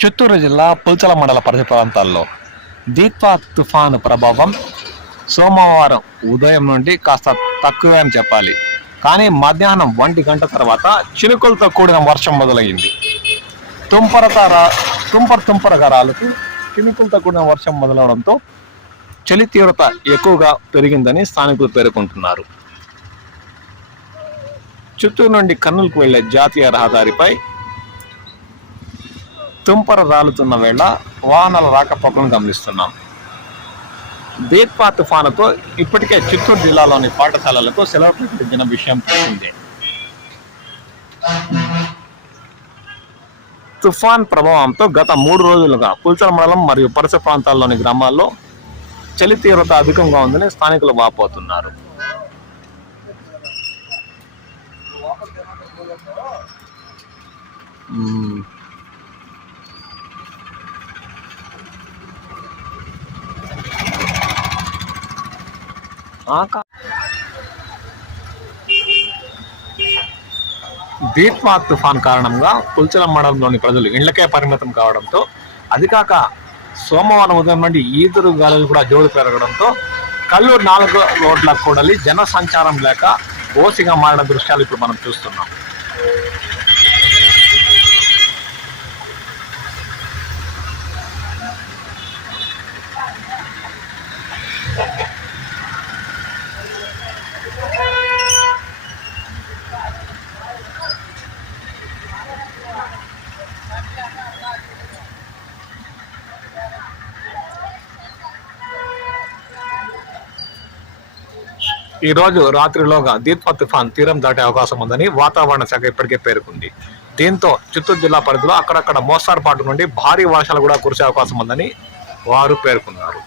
చిత్తూరు జిల్లా పుల్చల మండల పరిసర ప్రాంతాల్లో దీత్వా తుఫాను ప్రభావం సోమవారం ఉదయం నుండి కాస్త తక్కువే అని చెప్పాలి. కానీ మధ్యాహ్నం 1 గంట తర్వాత చినుకులతో కూడిన వర్షం మొదలైంది. తుంపరగా రాలుతూ చినుకులతో కూడిన వర్షం మొదలవడంతో చలి తీవ్రత ఎక్కువగా పెరిగిందని స్థానికులు పేర్కొంటున్నారు. చిత్తూరు నుండి కర్నూలుకు వెళ్లే జాతీయ రహదారిపై తుంపర రాలుతున్న వేళ వాహనాల రాకపోకలను గమనిస్తున్నాం. దీత్వా తుఫానుతో ఇప్పటికే చిత్తూరు జిల్లాలోని పాఠశాలలకు సెలవు ప్రకటించిన విషయం తెలిసిందే. తుఫాన్ ప్రభావంతో గత 3 రోజులుగా పుల్చల మండలం మరియు పరిసర ప్రాంతాల్లోని గ్రామాల్లో చలి తీవ్రత అధికంగా ఉందని స్థానికులు వాపోతున్నారు. దీత్వా తుఫాన్ కారణంగా పుల్చల మండలంలోని ప్రజలు ఇళ్లకే పరిమితం కావడంతో, అది కాక సోమవారం ఉదయం నుండి ఈదురు గాలులు కూడా జోరు పెరగడంతో కల్లూరు 4 రోడ్ల కూడలి జన సంచారం లేక ఓసిగా మారిన దృశ్యాలు ఇప్పుడు మనం చూస్తున్నాం. ఈ రోజు రాత్రిలోగా దీత్వా తుఫాన్ తీరం దాటే అవకాశం ఉందని వాతావరణ శాఖ ఇప్పటికే పేర్కొంది. దీంతో చిత్తూరు జిల్లా పరిధిలో అక్కడక్కడ మోస్తారుపాటు నుండి భారీ వర్షాలు కూడా కురిసే అవకాశం ఉందని వారు పేర్కొన్నారు.